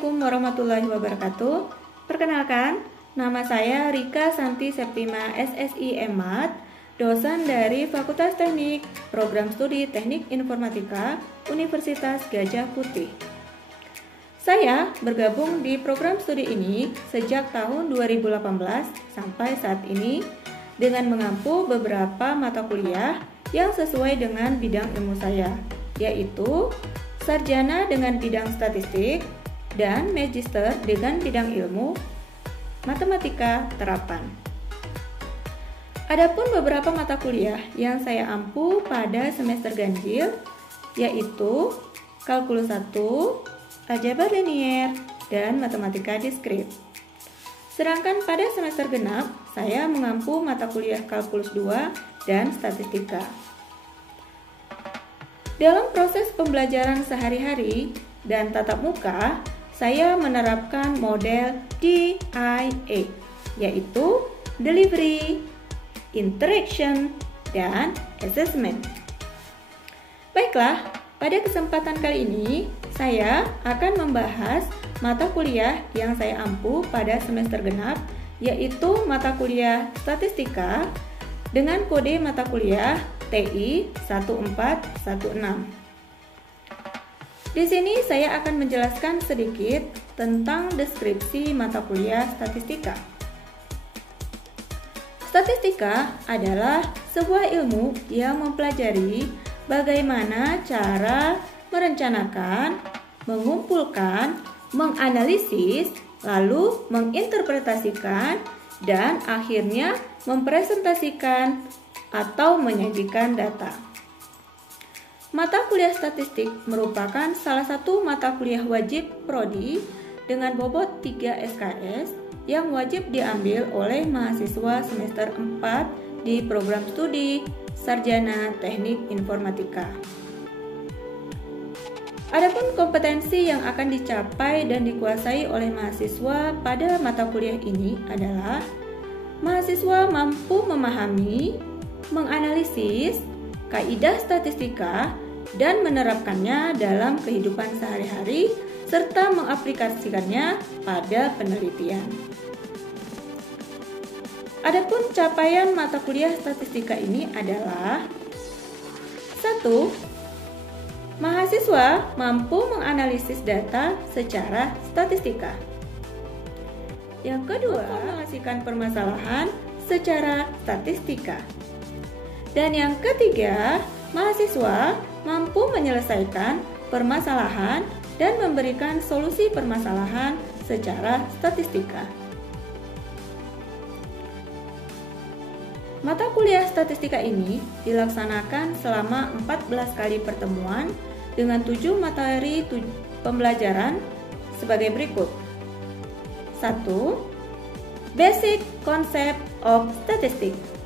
Assalamualaikum warahmatullahi wabarakatuh. Perkenalkan, nama saya Rika Santi Septima SSI MAT, dosen dari Fakultas Teknik, Program Studi Teknik Informatika, Universitas Gadjah Putih. Saya bergabung di program studi ini sejak tahun 2018 sampai saat ini dengan mengampu beberapa mata kuliah yang sesuai dengan bidang ilmu saya, yaitu sarjana dengan bidang statistik dan magister dengan bidang ilmu matematika terapan. Adapun beberapa mata kuliah yang saya ampu pada semester ganjil yaitu kalkulus 1, aljabar linier, dan matematika diskrit. Sedangkan pada semester genap saya mengampu mata kuliah kalkulus 2 dan statistika. Dalam proses pembelajaran sehari-hari dan tatap muka, saya menerapkan model DIA, yaitu Delivery, Interaction, dan Assessment. Baiklah, pada kesempatan kali ini, saya akan membahas mata kuliah yang saya ampu pada semester genap, yaitu mata kuliah Statistika dengan kode mata kuliah TI 1416. Di sini saya akan menjelaskan sedikit tentang deskripsi mata kuliah statistika. Statistika adalah sebuah ilmu yang mempelajari bagaimana cara merencanakan, mengumpulkan, menganalisis, lalu menginterpretasikan, dan akhirnya mempresentasikan atau menyajikan data. Mata kuliah statistik merupakan salah satu mata kuliah wajib prodi dengan bobot 3 SKS yang wajib diambil oleh mahasiswa semester 4 di program studi Sarjana Teknik Informatika. Adapun kompetensi yang akan dicapai dan dikuasai oleh mahasiswa pada mata kuliah ini adalah mahasiswa mampu memahami, menganalisis kaidah statistika dan menerapkannya dalam kehidupan sehari-hari serta mengaplikasikannya pada penelitian. Adapun capaian mata kuliah statistika ini adalah 1. Mahasiswa mampu menganalisis data secara statistika. Yang kedua, menghasilkan permasalahan secara statistika. Dan yang ketiga, mahasiswa mampu menyelesaikan permasalahan dan memberikan solusi permasalahan secara statistika. Mata kuliah statistika ini dilaksanakan selama 14 kali pertemuan dengan 7 materi pembelajaran sebagai berikut. 1. Basic Concept of Statistics.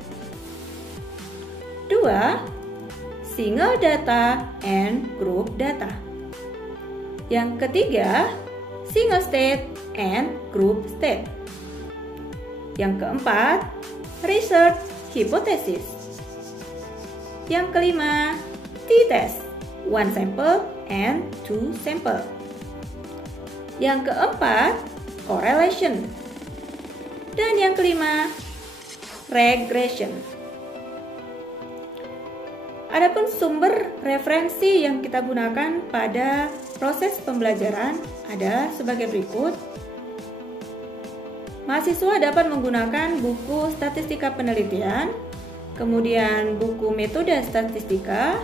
2. Single data and group data. Yang ketiga, single state and group state. Yang keempat, research hypothesis. Yang kelima, t-test, one sample and two sample. Yang keempat, correlation. Dan yang kelima, regression. Adapun sumber referensi yang kita gunakan pada proses pembelajaran adalah sebagai berikut. Mahasiswa dapat menggunakan buku statistika penelitian, kemudian buku metode statistika,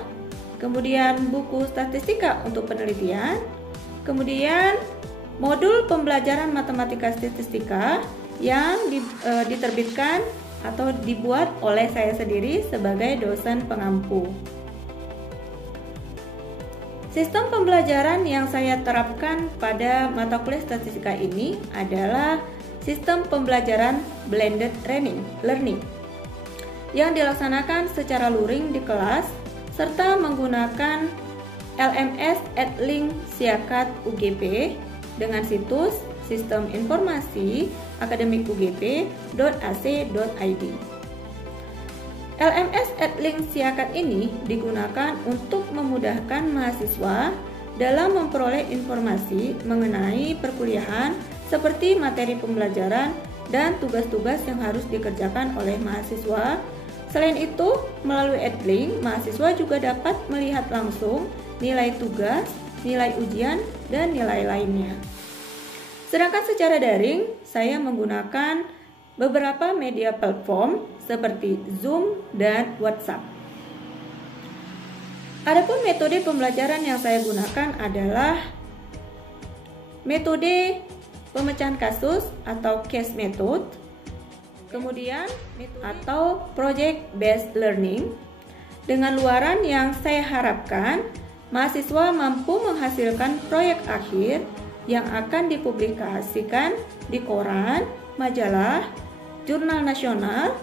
kemudian buku statistika untuk penelitian, kemudian modul pembelajaran matematika statistika yang diterbitkan atau dibuat oleh saya sendiri sebagai dosen pengampu. Sistem pembelajaran yang saya terapkan pada mata kuliah statistika ini adalah sistem pembelajaran blended learning yang dilaksanakan secara luring di kelas serta menggunakan LMS @link Siakat UGP dengan situs Sistem Informasi Akademik UGP.ac.id. LMS @link Siakat ini digunakan untuk memudahkan mahasiswa dalam memperoleh informasi mengenai perkuliahan seperti materi pembelajaran dan tugas-tugas yang harus dikerjakan oleh mahasiswa. Selain itu, melalui Edlink, mahasiswa juga dapat melihat langsung nilai tugas, nilai ujian, dan nilai lainnya. Sedangkan secara daring, saya menggunakan beberapa media platform seperti Zoom dan WhatsApp. Adapun metode pembelajaran yang saya gunakan adalah metode pemecahan kasus atau case method, kemudian atau project based learning, dengan luaran yang saya harapkan mahasiswa mampu menghasilkan proyek akhir yang akan dipublikasikan di koran, majalah, jurnal nasional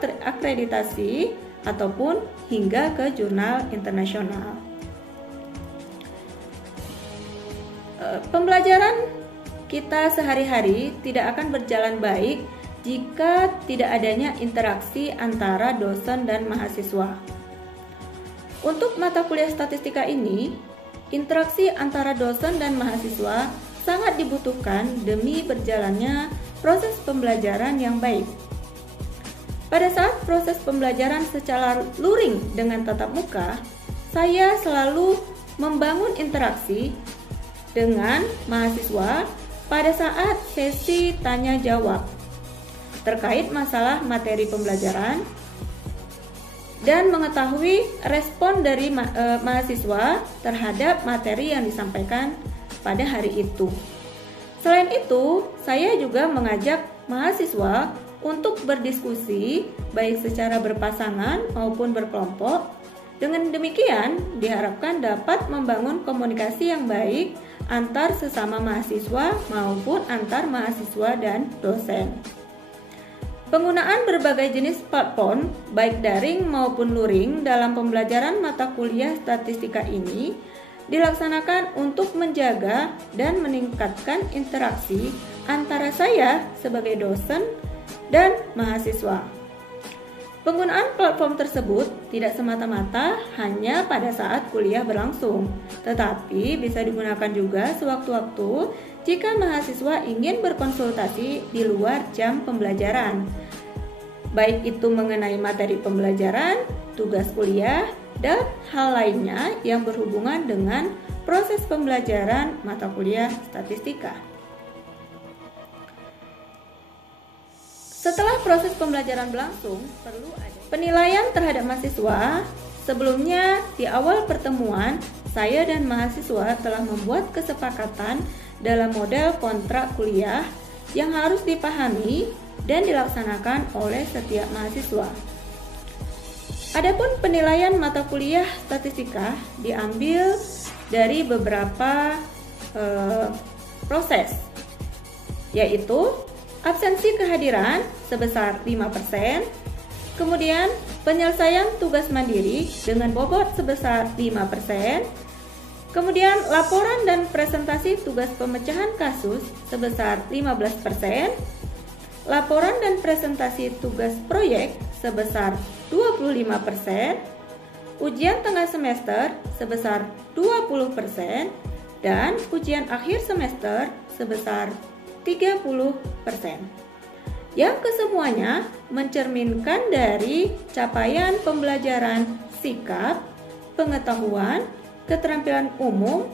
terakreditasi, ataupun hingga ke jurnal internasional. Pembelajaran kita sehari-hari tidak akan berjalan baik jika tidak adanya interaksi antara dosen dan mahasiswa. Untuk mata kuliah statistika ini, interaksi antara dosen dan mahasiswa sangat dibutuhkan demi berjalannya proses pembelajaran yang baik. Pada saat proses pembelajaran secara luring dengan tatap muka, saya selalu membangun interaksi dengan mahasiswa pada saat sesi tanya jawab terkait masalah materi pembelajaran dan mengetahui respon dari mahasiswa terhadap materi yang disampaikan pada hari itu. Selain itu, saya juga mengajak mahasiswa untuk berdiskusi baik secara berpasangan maupun berkelompok. Dengan demikian, diharapkan dapat membangun komunikasi yang baik antar sesama mahasiswa maupun antar mahasiswa dan dosen. Penggunaan berbagai jenis platform, baik daring maupun luring dalam pembelajaran mata kuliah statistika ini dilaksanakan untuk menjaga dan meningkatkan interaksi antara saya sebagai dosen dan mahasiswa. Penggunaan platform tersebut tidak semata-mata hanya pada saat kuliah berlangsung, tetapi bisa digunakan juga sewaktu-waktu jika mahasiswa ingin berkonsultasi di luar jam pembelajaran, baik itu mengenai materi pembelajaran, tugas kuliah, dan hal lainnya yang berhubungan dengan proses pembelajaran mata kuliah statistika. Setelah proses pembelajaran berlangsung, perlu ada penilaian terhadap mahasiswa. Sebelumnya, di awal pertemuan, saya dan mahasiswa telah membuat kesepakatan dalam model kontrak kuliah yang harus dipahami dan dilaksanakan oleh setiap mahasiswa. Adapun penilaian mata kuliah statistika diambil dari beberapa proses, yaitu absensi kehadiran sebesar 5%, kemudian penyelesaian tugas mandiri dengan bobot sebesar 5%, kemudian laporan dan presentasi tugas pemecahan kasus sebesar 15%, laporan dan presentasi tugas proyek sebesar 25%, ujian tengah semester sebesar 20%, dan ujian akhir semester sebesar 30%. Yang kesemuanya mencerminkan dari capaian pembelajaran sikap, pengetahuan, keterampilan umum,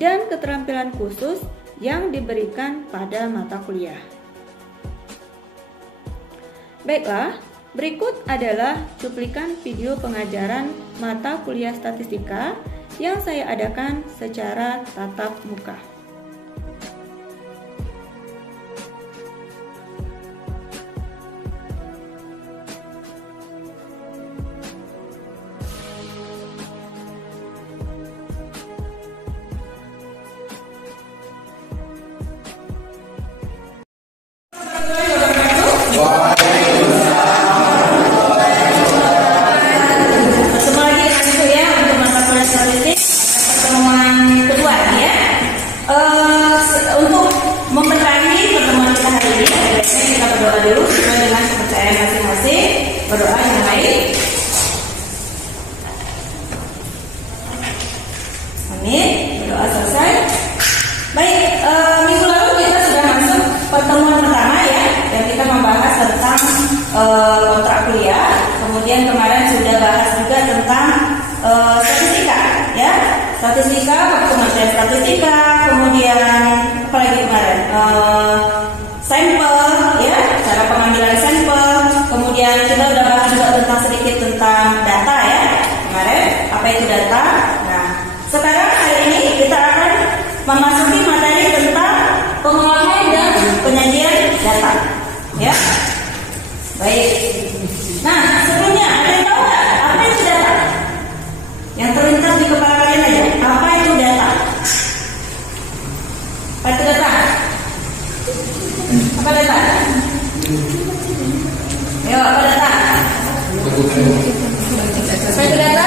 dan keterampilan khusus yang diberikan pada mata kuliah. Baiklah, berikut adalah cuplikan video pengajaran mata kuliah statistika yang saya adakan secara tatap muka. Berdoa yang baik. Amin. kontrak kuliah. Kemudian kemarin sudah bahas juga tentang statistika, ya. Statistika, pengertian statistika, kemudian apalagi kemarin sampel, ya, cara pengambilan sampel. Kemudian kita udah bahas juga tentang sedikit tentang data, ya, kemarin apa itu data. Nah, sekarang hari ini kita akan memasuki materi tentang pengolahan dan penyajian data, ya. Baik. Nah, sebelumnya ada yang tahu nggak apa itu data? Yang terlintas di kepala kalian aja. Apa itu data? Apa itu data? Apa data? Ayo, apa data? Apa itu data?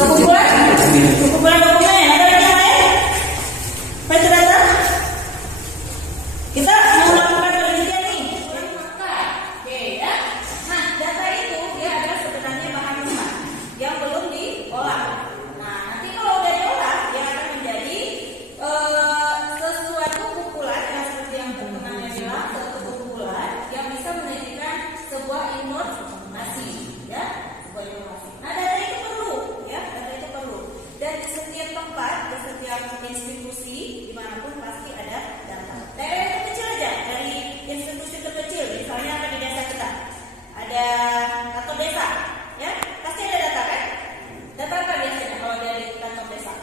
Kumpulan dokumen. Ada lagi yang lain? Apa itu data? Kita mau melakukan penelitian nih. Oke, ya. Nah, data itu dia adalah sebenarnya bahan mentah yang belum diolah. Nah, nanti kalau udah diolah, dia akan menjadi sesuatu kumpulan yang seperti yang teman-teman bilang, suatu kumpulan yang bisa menjadikan sebuah informasi, ya, sebuah informasi. Nah, data itu perlu, ya, data itu perlu. Dan di setiap tempat, di setiap institusi, dimanapun pasti ada data. Daerah yang kecil aja, dari institusi terkecil, misalnya apa di desa kita, ada kantor desa, ya, pasti ada data kan? Data apa biasanya kalau dari kantor desa?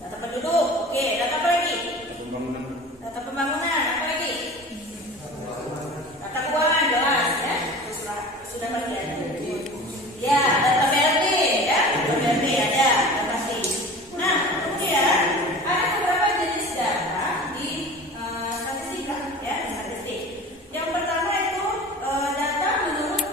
Data penduduk, oke. Data apa lagi? Data pembangunan, apa lagi? Data keuangan, jelas, ya. Sudah pasti ada. Ya, data BLT, ya, data BLT ada, data pasti. Nah, kemudian ada beberapa jenis data di statistika, ya, statistik. Yang pertama itu data menurut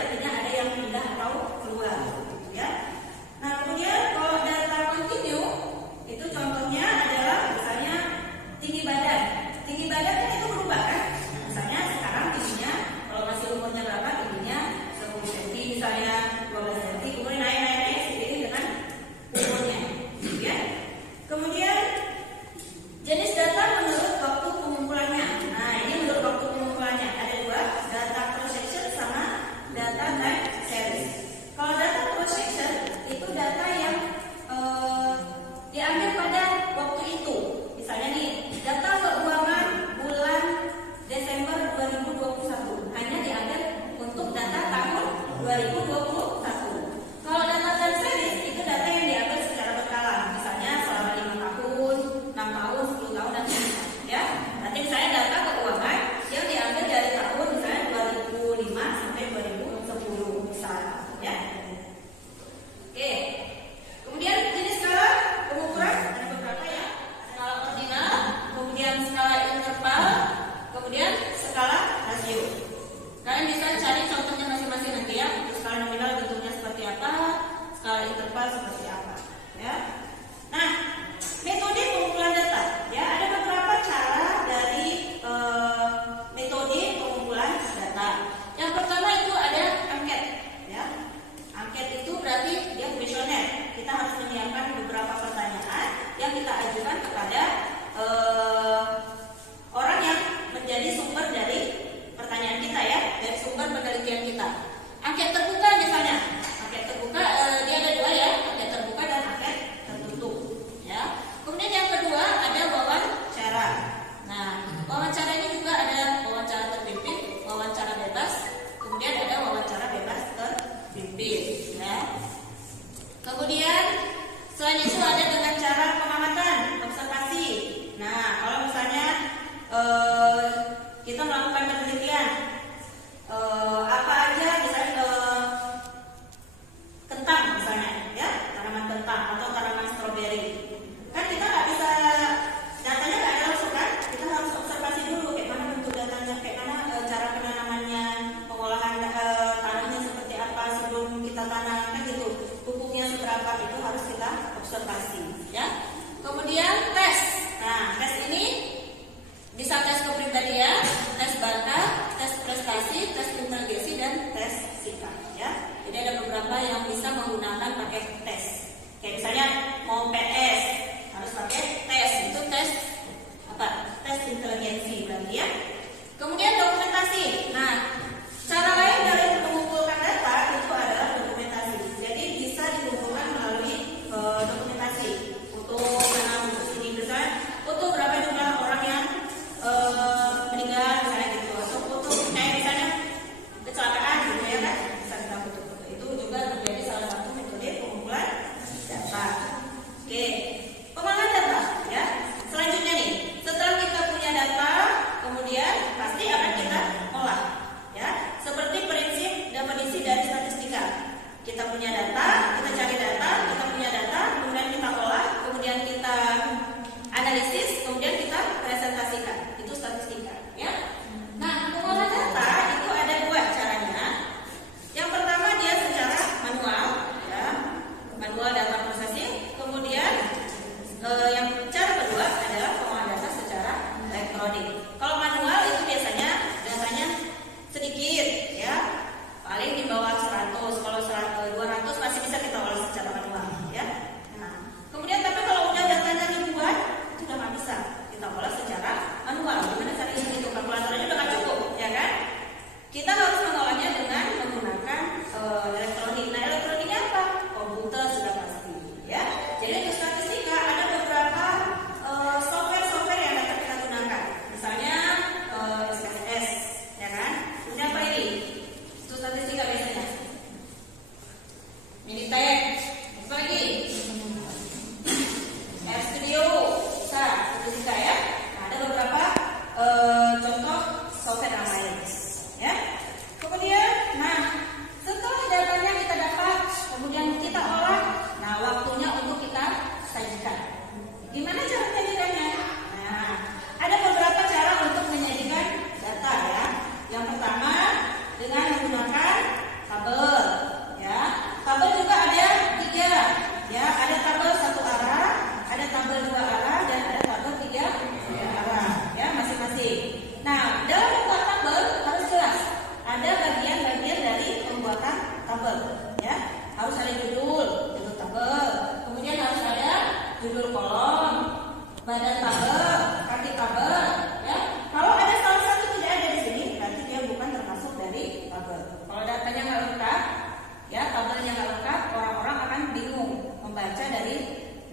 artinya ada yang pindah atau keluar, ya. Nah, kemudian kalau data kontinu itu contohnya adalah misalnya tinggi badan. Tinggi badan kan itu berubah kan? Misalnya sekarang tingginya kalau masih umurnya berapa, tingginya 10 cm misalnya, 12 cm, kemudian naik seiring dengan umurnya, ya. Kemudian jenis data menurut waktu pengumpulannya. Nah, ini menurut waktu pengumpulannya ada dua, data cross section sama data time series. Kalau data cross section itu data yang diambil pada waktu itu. Misalnya nih, data keuangan bulan Desember 2021 hanya diambil untuk data tahun 2021. Kalau data time series itu data yang diambil secara berkala, misalnya selama 5 tahun, 6 tahun, 10 tahun dan sebagainya, ya. Nanti misalnya data keuangan yang diambil dari tahun misalnya 2005 sampai 2010 misalnya, ya. Oke. Kemudian jenis skala pengukuran ada beberapa ya. Skala ordinal, kemudian skala interval, kemudian skala rasio. Kalian bisa cari contohnya masing-masing nanti ya. Skala nominal bentuknya seperti apa, skala interval seperti apa, ya. Nah, metode pengumpulan data, ya, ada beberapa cara dari metode pengumpulan data. Yang pertama itu ada angket, ya. Angket itu berarti dia kuesioner. Kita harus menyiapkan beberapa pertanyaan yang kita ajukan kepada orang yang menjadi sumber dari pertanyaan kita, ya, dari sumber penelitian kita. Angket terbuka misalnya, angket terbuka dia ada dua ya, angket terbuka dan angket tertutup, ya. Kemudian yang kedua ada wawancara. Nah, wawancara ini juga ada wawancara terpimpin, wawancara bebas, kemudian ada wawancara bebas terpimpin, ya. Kemudian selain itu ada dengan cara pengamatan, observasi. Nah, kalau misalnya kita melakukan penelitian apa aja, misalnya kentang misalnya, ya, tanaman kentang atau tanaman stroberi, kan kita nggak bisa, datanya nggak ada langsung kan, kita harus observasi dulu kayak mana bentuk datanya, kayak mana cara penanamannya, pengolahan tanahnya seperti apa sebelum kita tanam, kan gitu, pupuknya seberapa, itu harus kita observasi, ya. Kemudian tes. Nah, tes ini bisa tes kepribadian, tes bakat, tes prestasi, tes inteligensi, dan tes sikap, ya. Jadi ada beberapa yang bisa menggunakan pakai tes. Kayak misalnya mau PS harus pakai tes, itu tes apa? Tes inteligensi berarti, ya. Kemudian dokumentasi. Nah, cara lain dari mengumpulkan data itu adalah dokumentasi. Jadi bisa dikumpulkan melalui dokumentasi.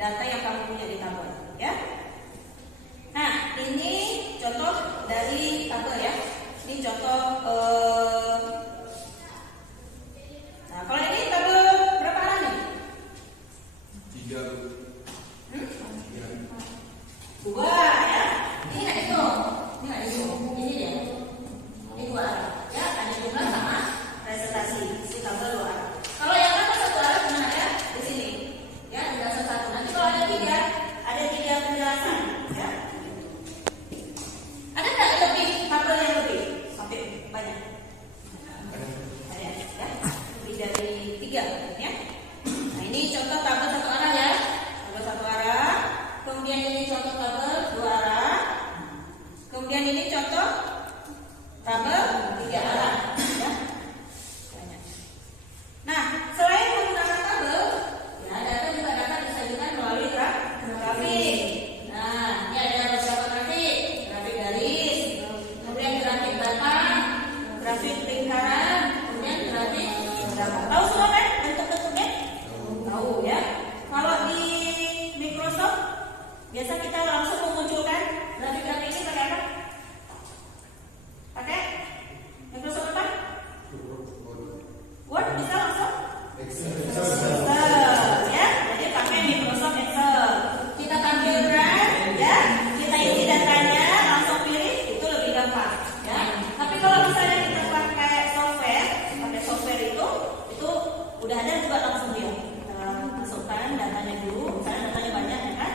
data yang kamu punya di tabel, ya. Nah, ini contoh dari tabel ya. Ini contoh. Nah, kalau ini tabel berapa arah nih? 3. 2 ya. Ini nggak dihitung. Ini dia. Ini 2 arah. Ya, tadi jumlah sama presentasi. Di tabel 2 arah. Kalau yang mana satu arah gimana ya? Di sini. Ya, penjelasan 1. Nanti kalau ada 3 penjelasan. Ya. Ada nggak lebih tabel yang lebih? Sampai banyak. Ada ya. Lebih dari 3 ya. Nah, ini contoh tabel satu arah ya. Tabel satu arah. Kemudian ini contoh tabel 2 arah. Kemudian ini contoh tabel 3 arah ya. Banyak. Nah, selain menggunakan tabel, ya data juga dapat disajikan melalui grafik. Nah, ini ada beberapa grafik. Grafik garis, kemudian grafik batang, grafik lingkaran, kemudian grafik berapa. Tahu semua kan bentuk-bentuknya? Tahu ya. Kalau di Microsoft biasa kita langsung memunculkan grafik-grafik ini pakai apa? Pakai Microsoft apa? Word bisa langsung? Excel ya. Jadi pakai Microsoft Excel. Kita tampilkan ya, kita isi datanya, langsung pilih, itu lebih gampang ya. Tapi kalau misalnya kita pakai software itu udah ada juga langsung dia. Kita masukkan datanya dulu, misalnya datanya banyak ya kan.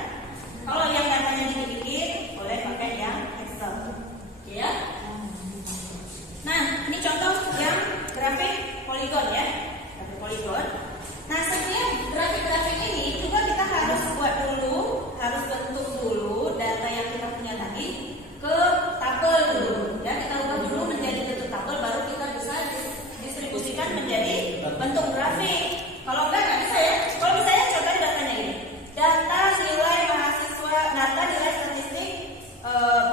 Kalau yang datanya dikit-dikit boleh pakai yang Excel. Oke ya. Nah, ini contoh yang grafik poligon ya. Grafik poligon. Nah, setiap grafik-grafik ini juga kita harus buat dulu, harus bentuk dulu data yang kita punya tadi ke tabel dulu. Ya, kita ubah dulu menjadi bentuk tabel, baru kita bisa distribusikan menjadi bentuk grafik. Kalau enggak bisa ya. Kalau misalnya contohnya datanya ini. Data nilai mahasiswa, data nilai statistik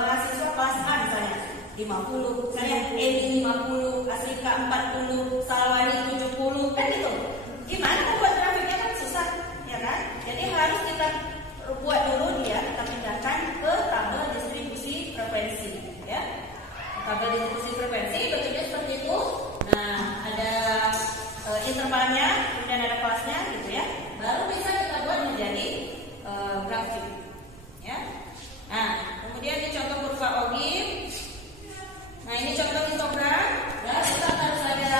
mahasiswa kelas A misalnya 50, misalnya Edi 50, Asrika 40, Salwani 70, kan gitu. Gimana membuat grafiknya kan susah, ya kan? Jadi harus kita buat dulu dia, kita pindahkan ke tabel distribusi frekuensi, ya. Tabel distribusi frekuensi bentuknya seperti itu. Nah, ada intervalnya, kemudian ada kelasnya, gitu ya. Baru bisa kita buat menjadi grafik, ya. Nah, kemudian ini contoh kurva ogif. Nah, ini contoh histogram. Ya, kita harus ada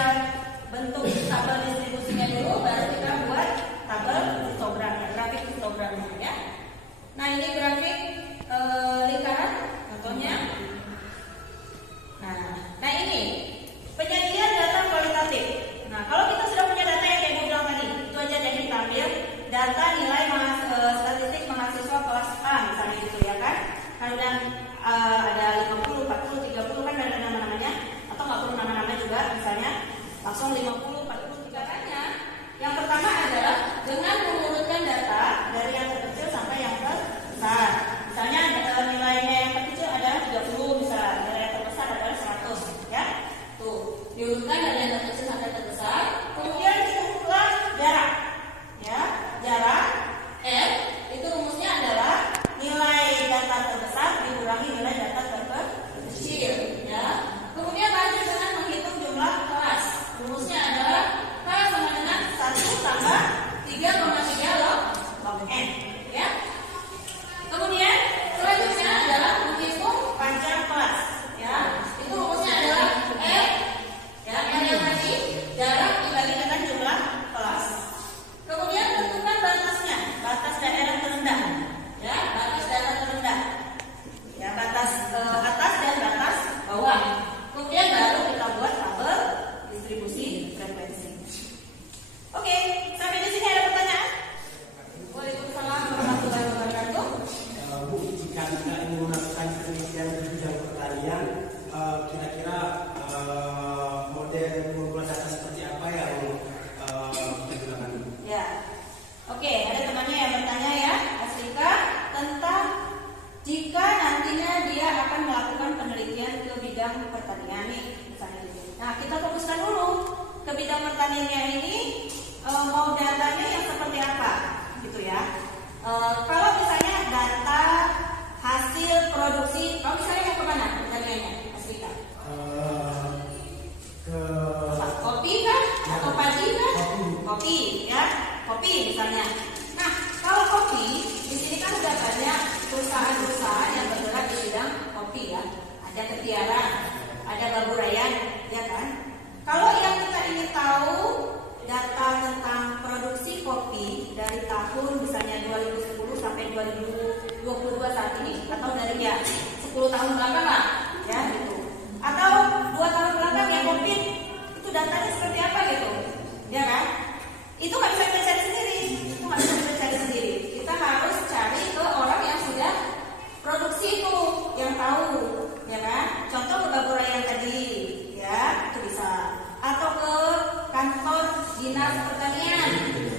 bentuk tabel distribusinya dulu, baru kita buat tabel histogram, grafik histogramnya ya. Nah, ini grafik lingkaran contohnya. Nah ini penyajian data kualitatif. Nah, kalau kita sudah punya data yang kayak gue bilang tadi, itu aja jadi kita ambil data kopi ya, kopi misalnya. Nah, kalau kopi di sini kan udah banyak perusahaan-perusahaan yang bergerak di bidang kopi ya. Ada Ketiara, ada Baburayan, ya kan? Kalau yang kita ingin tahu data tentang produksi kopi dari tahun misalnya 2010 sampai 2022 saat ini, atau dari ya 10 tahun belakang lah, ya gitu. Atau 2 tahun belakang yang COVID, itu datanya seperti apa gitu, ya kan? Itu nggak bisa kita cari sendiri, Kita harus cari ke orang yang sudah produksi itu, yang tahu, ya kan? Contoh ke Baburayan tadi, ya itu bisa. Atau ke kantor dinas pertanian,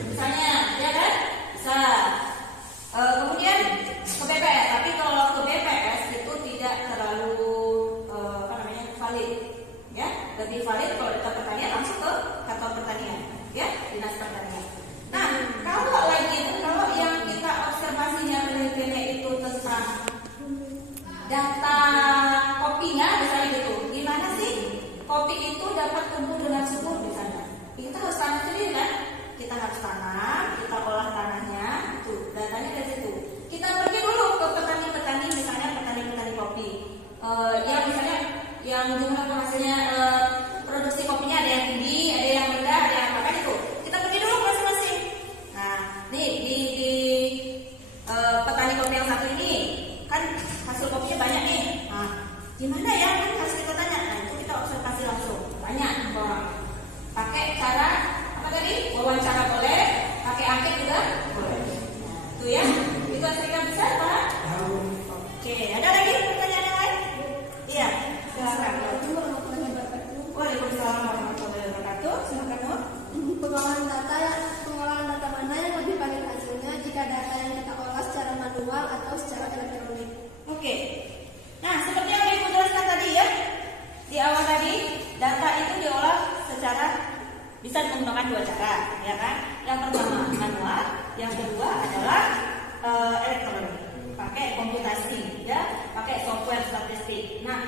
misalnya, ya kan? Bisa. Kemudian ke BPS, tapi kalau ke BPS itu tidak terlalu valid, ya. Lebih valid kalau data pertanian langsung ke kantor pertanian, ya, dinas pertanian. Nah, kalau yang kita observasinya penelitiannya itu tentang data kopinya, misalnya gitu, gimana sih kopi itu dapat tumbuh dengan subur di sana? Kita harus tanam sendiri kan? Kita harus tanam, kita olah tanahnya, itu datanya dari situ. Kita pergi dulu ke petani-petani, misalnya petani-petani kopi, yang misalnya yang jumlah penghasilnya produksi kopinya ada yang tinggi, ada yang rendah, ada yang apa itu. Kita pergi dulu masing-masing. Nah, nih di petani kopi yang satu ini kan hasil kopinya banyak nih. Nah, gimana ya? Kan harus kita tanya. Nah, itu kita observasi langsung. Tanya ke orang. Pakai cara apa tadi? Wawancara boleh, pakai angket juga boleh. Nah, itu ya. Itu Afrika bisa, Pak? Oke, ada lagi pertanyaan yang lain? Iya, silakan. Waalaikumsalam warahmatullahi wabarakatuh. Silakan, Nur. Pengolahan data mana yang lebih valid hasilnya jika data yang kita olah secara manual atau secara elektronik? Oke. Nah, seperti yang Ibu jelaskan tadi ya, di awal tadi, data itu diolah secara bisa menggunakan 2 cara, ya kan? Yang pertama manual, yang kedua adalah elektronik, pakai komputasi, ya, pakai software statistik. Nah,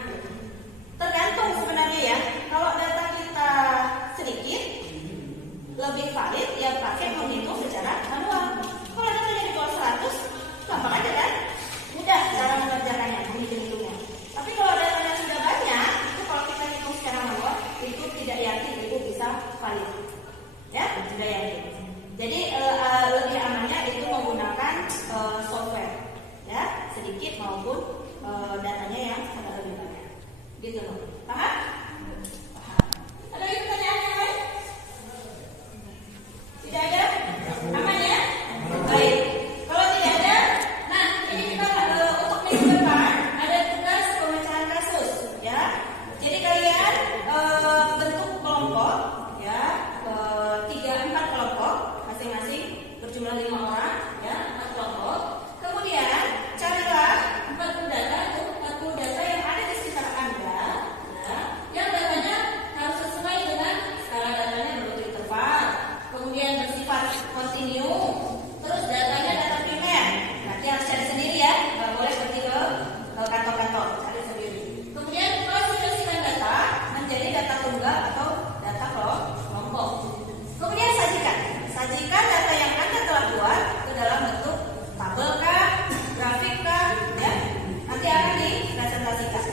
tergantung sebenarnya ya. Kalau data kita sedikit, lebih valid ya pakai menghitung secara manual. Kalau datanya di bawah 100, gampang aja kan? Mudah cara mengerjakannya, menghitung-hitungnya. Tapi kalau datanya sudah banyak, itu kalau kita hitung secara manual, itu tidak yakin itu bisa valid. Ya, tidak yakin. Jadi lebih amannya itu menggunakan software, ya, sedikit maupun datanya yang sangat lebih banyak. Gitu loh. Paham? Paham. Ada lagi pertanyaan yang lain? Tidak ada? Aman ya? Baik. Kalau tidak ada, nah ini kita untuk minggu depan ada tugas pemecahan kasus, ya. Jadi kalian bentuk kelompok, ya, 3-4 kelompok, masing-masing berjumlah 5 orang, ya, 4 kelompok. Kemudian carilah 40 data itu 40 data yang ada di sekitar Anda, ya, yang datanya harus sesuai dengan skala datanya berbentuk interval, kemudian bersifat kontinu, terus datanya data primer. Nanti harus cari sendiri ya, nggak boleh pergi ke kantor-kantor, cari sendiri. Kemudian klasifikasikan data menjadi data tunggal atau data kelompok. Kemudian sajikan data yang Anda telah buat ke dalam bentuk tabel kah, grafik kah, ya. Nanti akan dipresentasikan,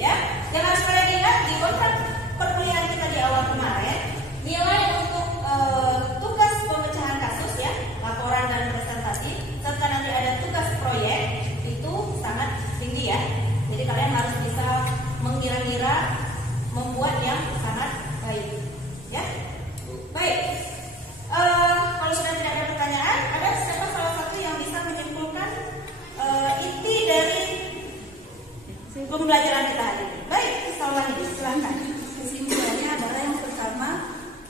ya. Jangan supaya ingat di kontrak perkuliahan kita di awal kemarin, nilai untuk tugas pemecahan kasus, ya, laporan dan presentasi, serta nanti ada tugas proyek itu sangat tinggi ya. Jadi kalian harus bisa mengira-ngira membuat yang sangat baik, ya. Baik. Kalau sudah tidak ada pertanyaan, ada siapa salah satu yang bisa menyimpulkan inti dari pembelajaran kita hari ini? Baik, silakan. Kesimpulannya adalah yang pertama,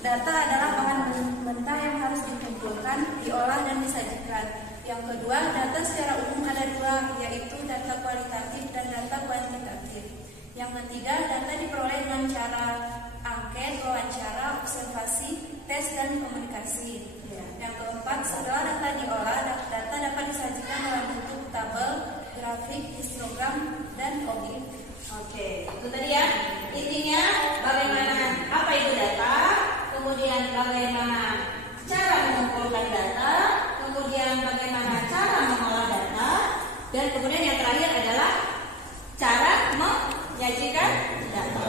data adalah bahan mentah yang harus dikumpulkan, diolah dan disajikan. Yang kedua, data secara umum ada 2, yaitu data kualitatif dan data kuantitatif. Yang ketiga, data diperoleh dengan cara angket, wawancara, observasi, tes, dan komunikasi. Yang keempat, setelah data diolah, data dapat disajikan dalam bentuk tabel, grafik, histogram, dan objek. Oke, itu tadi ya. Intinya bagaimana, apa itu data, kemudian bagaimana cara mengumpulkan data, kemudian bagaimana cara mengolah data, dan kemudian yang terakhir adalah cara menyajikan data.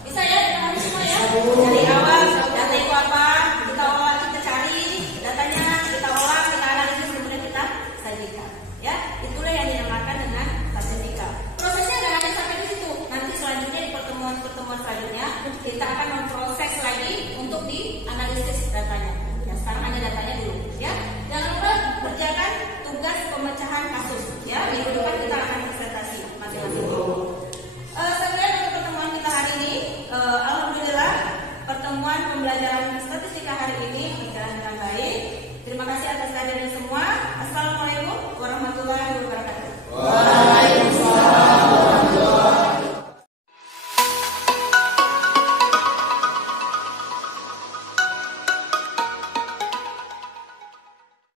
Bisa ya teman-teman semua ya? Dari awal data itu apa, kita olah, kita cari datanya, kita olah, kita analisis, kemudian kita sajikan. Ya, itulah yang dinamakan dengan statistika. Prosesnya nggak hanya sampai di situ. Nanti selanjutnya di pertemuan selanjutnya kita akan memproses lagi untuk dianalisis datanya. Ya, sekarang hanya datanya dulu. Ya, jangan lupa kerjakan tugas pemecahan kasus. Ya, minggu depan kita akan presentasi masing-masing. Sekian untuk pertemuan kita hari ini. Alhamdulillah pertemuan pembelajaran statistika hari ini berjalan dengan baik. Terima kasih atas kehadiran semua.